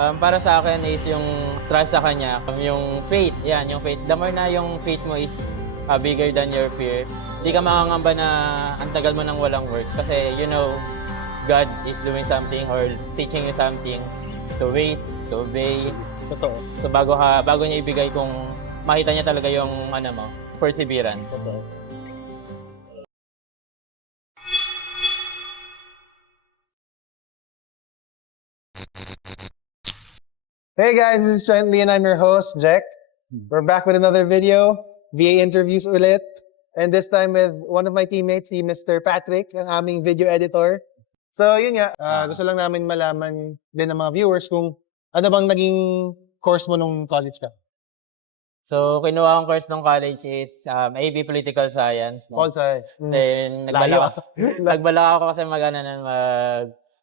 Para sa akin is yung trust sa kanya, yung faith, yan, yung faith. The more na yung faith mo is bigger than your fear, di ka makangamba na ang tagal mo nang walang work kasi you know God is doing something or teaching you something to wait, to obey. Totoo. So bago niya ibigay kung makita niya talaga yung ano mo, perseverance. Totoo. Hey guys, this is Trent Lee and I'm your host, Jack. We're back with another video, VA interviews ulit. And this time with one of my teammates, si Mr. Patrick, ang aming video editor. So yun nga, gusto lang namin malaman din ng mga viewers kung ano bang naging course mo nung college ka. So kinuha kong course ng college is AB Political Science. No? Polsai. Kasi nagbalak ako kasi mag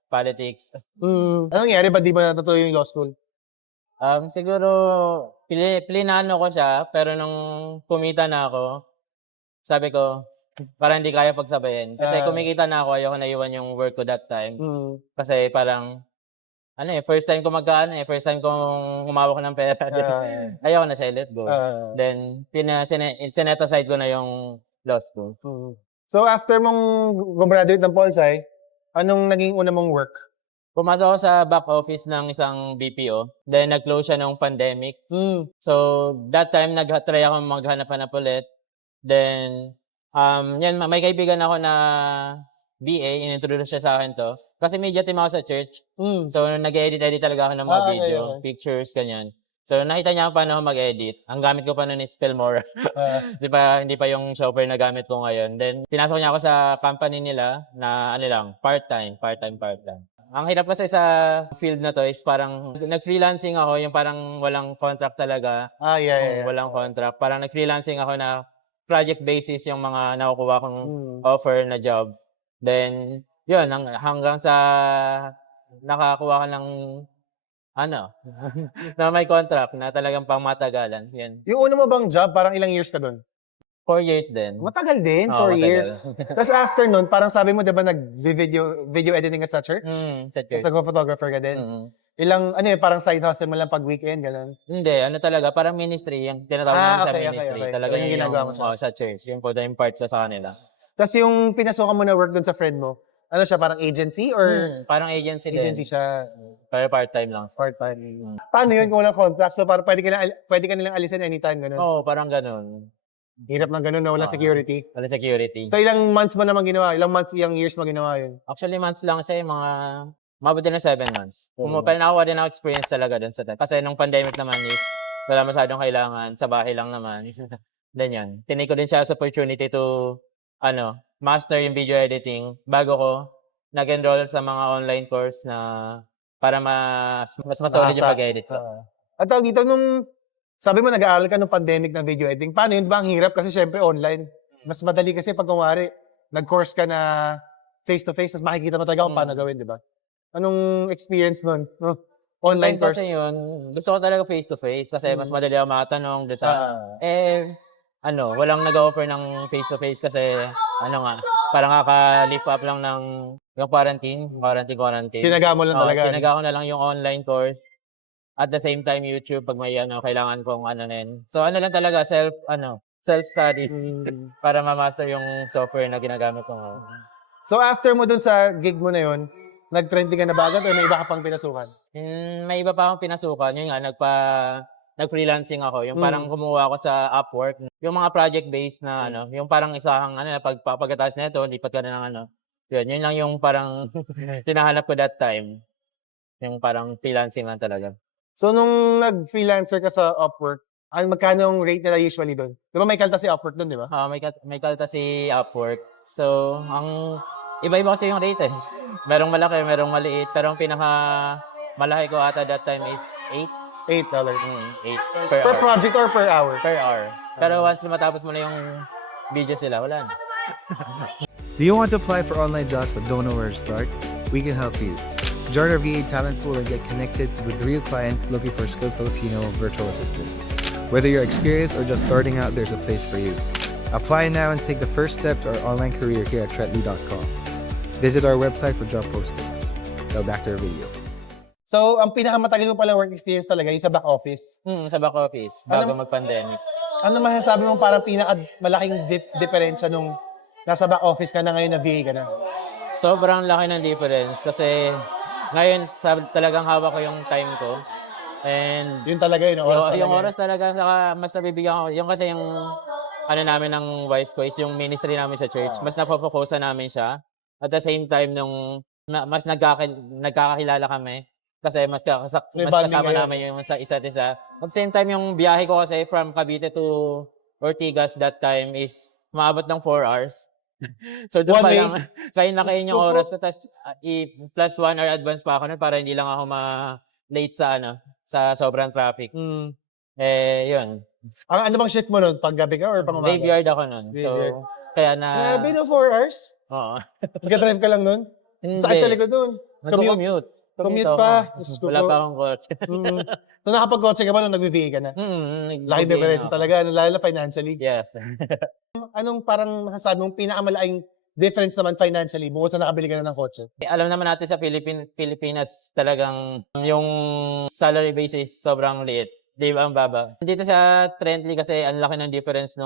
politics. Ano nangyari? Ba't di ba natutuloy yung law school? Siguro plinano ko siya pero nung kumita na ako, sabi ko parang hindi kaya pagsabayin. Kasi kumikita na ako, ayoko na iwan yung work ko that time. Kasi parang first time ko first time kong humawak ng pera. Ayoko na siya, let go. Then sinet aside ko na yung law school. So after mong gumraduate ng Polsai, anong naging una mong work? Pumasok ako sa back office ng isang BPO. Then nag-close siya nung pandemic. So that time nag-try ako maghanap-hanap ulit. Then yan, may kaibigan ako na BA, inintroduce siya sa akin to. Kasi media team ako sa church. So nag-edit talaga ako ng mga video, pictures, ganyan. So nakita niya paano ako mag-edit. Ang gamit ko pa noon is Filmora. Hindi pa yung software na gamit ko ngayon. Then pinasok niya ako sa company nila na part-time. Ang hirap kasi sa field na to is parang nag-freelancing ako, yung parang walang contract talaga. Walang contract. Parang nag-freelancing ako na project basis yung mga nakukuha kong offer na job. Then, yun, hanggang sa nakakuha ka ng na may contract na talagang pangmatagalan. Yan. Yung una mo bang job, parang ilang years ka doon? 4 years din. Matagal din, 4 matagal. years. Tapos after nun, parang sabi mo, diba nag-video editing ka sa church? Sa church. Tapos nag-photographer ka din? Ilang, parang side hustle mo lang pag weekend, gano'n? Hindi, talaga, parang ministry, yung tinatawag namin sa ministry. Okay. Talaga yung ginagawa mo sa church, yung po yung part ko sa kanila. Tapos yung pinasukan mo na work dun sa friend mo, ano siya, parang agency or? Parang agency din. Agency siya. Pero part-time lang. Part-time. Paano yun kung walang contract? So parang pwede ka nilang alisin anytime, gano'n? Oo, parang ganun. Hirap ng gano'n na walang security. Walang security. So ilang months mo naman ginawa? Ilang years mo ginawa yun? Actually, months lang siya, mga mabuti na 7 months. Pero nakakuha din ako experience talaga dun sa time. Kasi nung pandemic naman is, wala masyadong kailangan, sa bahay lang naman. Then yan. Tinake ko din siya as opportunity to, master yung video editing bago ko nag-enroll sa mga online course na para mas solid yung pag-edit ko. At tawag dito, sabi mo nag-aaral ka nung pandemic ng video editing. Paano yun ba? Ang hirap kasi syempre online. Mas madali kasi pag kumari, nag-course ka na face-to-face, tapos makikita mo talaga kung paano gawin, di ba? Anong experience nun? Online course? Kasi yun, gusto ko talaga face-to-face kasi mas madali ako makatanong. Walang nag-offer ng face-to-face kasi, parang kaka-lift up lang ng yung quarantine. Sinaga mo lang talaga. Sinaga ko na lang yung online course. At the same time, YouTube, pag may kailangan kong So, lang talaga, self-study para ma-master yung software na ginagamit ko. So, after mo dun sa gig mo na yun, nag-trending ka na ba agad o may iba ka pang pinasukan? May iba pa akong pinasukan. Yun nga, nag-freelancing ako. Yung parang kumuha ako sa Upwork. Yung mga project-based na, yung parang isahang, pagkatapos na ito, lipat ka na ng Yun lang yung parang tinahanap ko that time. Yung parang freelancing lang talaga. So, nung nag-freelancer ka sa Upwork, magkano ang rate nila usually doon? Di ba may kalta si Upwork doon, di ba? May kalta si Upwork. So, ang iba-iba kasi yung rate eh. Merong malaki, merong maliit. Pero ang pinaka-malaki ko ata that time is $8. $8. Per hour. Project or per hour? Per hour. Pero once matapos mo na yung video sila, wala na. Do you want to apply for online jobs but don't know where to start? We can help you. Join our VA talent pool and get connected with real clients looking for skilled Filipino virtual assistants. Whether you're experienced or just starting out, there's a place for you. Apply now and take the first step to our online career here at Tretley.com. Visit our website for job postings. Now back to our video. So, ang pinakamatagal mo pala work experience talaga yung sa back office. Sa back office, bago mag-pandemic. Ano masasabi mo parang pinakamalaking diferensya nung nasa back office ka na ngayon na VA ka na? Sobrang laki ng difference kasi ngayon talagang hawak ko yung time ko. And Yun talaga yun, oras talaga. yung oras talaga, saka mas nabibigyan ko. Yung kasi yung ano namin ng wife ko is yung ministry namin sa church. Mas napofocusan namin siya. At the same time, mas nagkakakilala kami. Kasi mas May bonding kasama kayo. namin yung sa isa't isa. At the same time, yung biyahe ko kasi from Cavite to Ortigas that time is maabot ng 4 hours. So doon One pa way? lang, kain na kain yung Diyos ko oras ko. Tapos plus 1 hour advance pa ako nun para hindi lang ako late sa sobrang traffic. Yun. Ano bang shift mo nun? Paggabi ka or pang umaga? Graveyard ako nun. Graveyard. So, kaya na... Grabe no, 4 hours? Oo. Nagka-drive ka lang nun? Sakit sa likod nun. Nag-commute. Commute ako. pa. Diyos ko Wala po. pa akong kotse. So nakapag-kotse ka ba nung nag-VA ka na? Laki difference talaga, lalo na financially. Yes. Anong parang masasabi mong pinakamalaking difference naman financially bukod sa nakabili ka na ng kotse? Alam naman natin sa Pilipinas talagang yung salary base is sobrang liit. Di ba ang baba? Dito sa Trendly kasi ang laki ng difference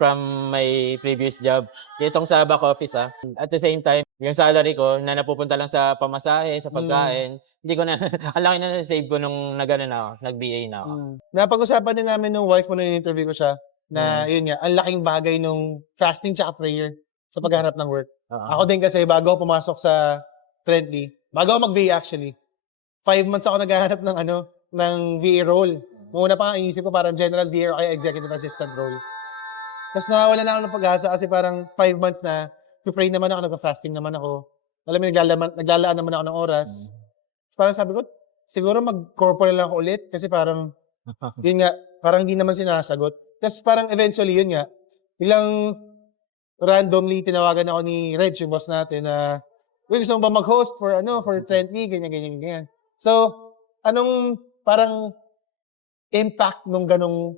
from my previous job. Itong sa back office At the same time, yung salary ko na napupunta lang sa pamasahe, sa pagkain, hindi ko na, ang laki na save ko nung nag-BA na ako. Napag-usapan din namin nung wife ko na in-interview ko siya na yun nga, ang laking bagay nung fasting tsaka prayer sa paghahanap ng work. Ako din kasi bago ako pumasok sa Trendly, bago ako mag-VA actually, 5 months ako naghahanap ng VA role. Muna pa nga iisip ko parang general VA o kaya executive assistant role. Tapos nawawala na ako ng pag-asa kasi parang 5 months na, pray naman ako, nagpa-fasting naman ako. Alam mo, naglalaan naman ako ng oras. Tapos parang sabi ko, siguro mag-corporate lang ako ulit kasi parang, yun nga, parang hindi naman sinasagot. Tapos parang eventually, yun nga, ilang randomly tinawagan ako ni Reg, yung boss natin, na, gusto mo ba mag-host for Trendly, ganyan. So, anong parang impact nung ganong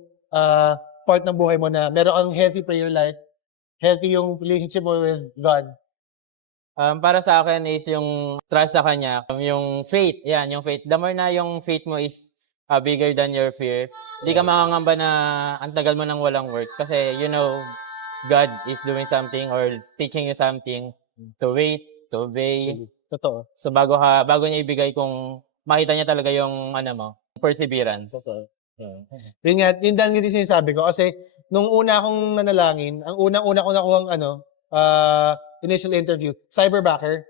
part ng buhay mo na meron kang healthy prayer life, healthy yung relationship mo with God? Para sa akin is yung trust sa Kanya, yung faith. Yan, yung faith. The more na yung faith mo is bigger than your fear, hindi ka makangamba na ang tagal mo nang walang work. Kasi, God is doing something or teaching you something to wait, to obey. Totoo. So, bago niya ibigay kung makita niya talaga yung perseverance. Totoo. Yun nga, yun din yung sinasabi ko. Kasi, nung una akong nanalangin, ang unang-una ko nakuhang initial interview, cyberbacker.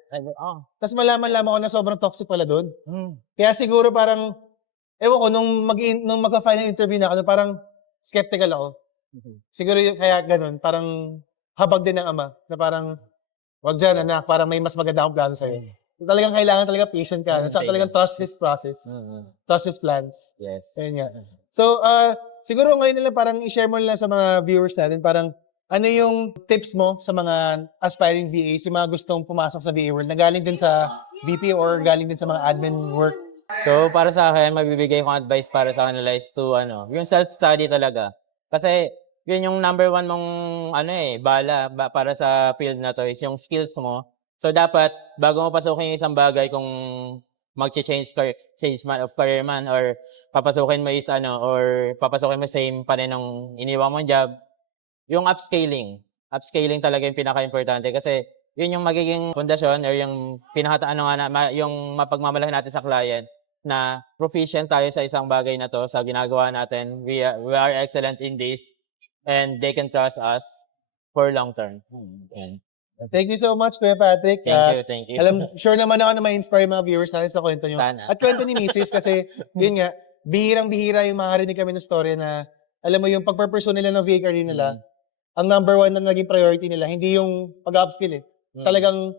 Tapos malaman-laman ko na sobrang toxic pala doon. Kaya siguro parang, ewan ko, nung magka-final interview na ako, parang skeptical ako. Siguro kaya ganun, parang habag din ng ama, na parang, wag dyan anak, parang may mas maganda akong plano sa'yo. Talagang kailangan talaga patient ka. At saka talagang trust his process. Trust his plans. Yes. Ayun nga. So, siguro ngayon nila parang i-share mo nila sa mga viewers natin, parang ano yung tips mo sa mga aspiring VAs, yung mga gustong pumasok sa VA world, na galing din sa BP or galing din sa mga admin work? So, para sa akin, mabibigay kong advice para sa kanila is to, yung self-study talaga. Kasi, yun yung number one mong, bala para sa field na to is yung skills mo. So, dapat, bago mo pasukin yung isang bagay, kung mag-change man of career man, or papasukin mo is or papasukin mo same pa rin ng iniwan mong job, yung upscaling. Upscaling talaga yung pinaka-importante kasi yun yung magiging pundasyon or yung yung mapagmamalaki natin sa client na proficient tayo sa isang bagay na to, sa ginagawa natin. We are excellent in this and they can trust us for long term. Thank you so much, Kuya Patrick. Thank you. Sure naman ako na ma-inspire mga viewers natin sa kwento nyo. Sana. At kwento ni Mrs. kasi, yun nga, bihirang-bihira yung makarinig kami ng story na, alam mo, yung pagpapursu nila ng VA career nila, ang number one na naging priority nila, hindi yung pag-upskill Talagang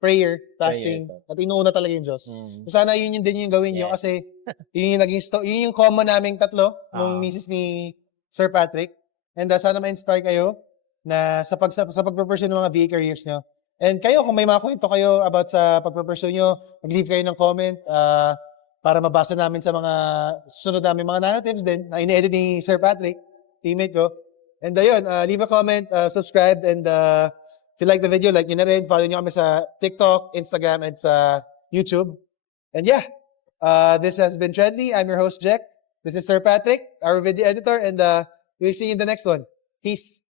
prayer, fasting, at inuuna talaga yung Diyos. So sana yun din yung gawin nyo kasi yun yung naging yun yung common naming tatlo nung Mrs. ni Sir Patrick. And sana ma-inspire kayo na sa pagpupursue ng mga VA careers nyo. And kayo, kung may mga kwento kayo about sa pagpupursue nyo, mag-leave kayo ng comment para mabasa namin sa mga susunod namin mga narratives din na ini-edit ni Sir Patrick, teammate ko. And ayun, leave a comment, subscribe, and if you like the video, like nyo na rin, follow nyo kami sa TikTok, Instagram, and sa YouTube. And yeah, This has been Trendy. I'm your host, Jack. This is Sir Patrick, our video editor, and we'll see you in the next one. Peace.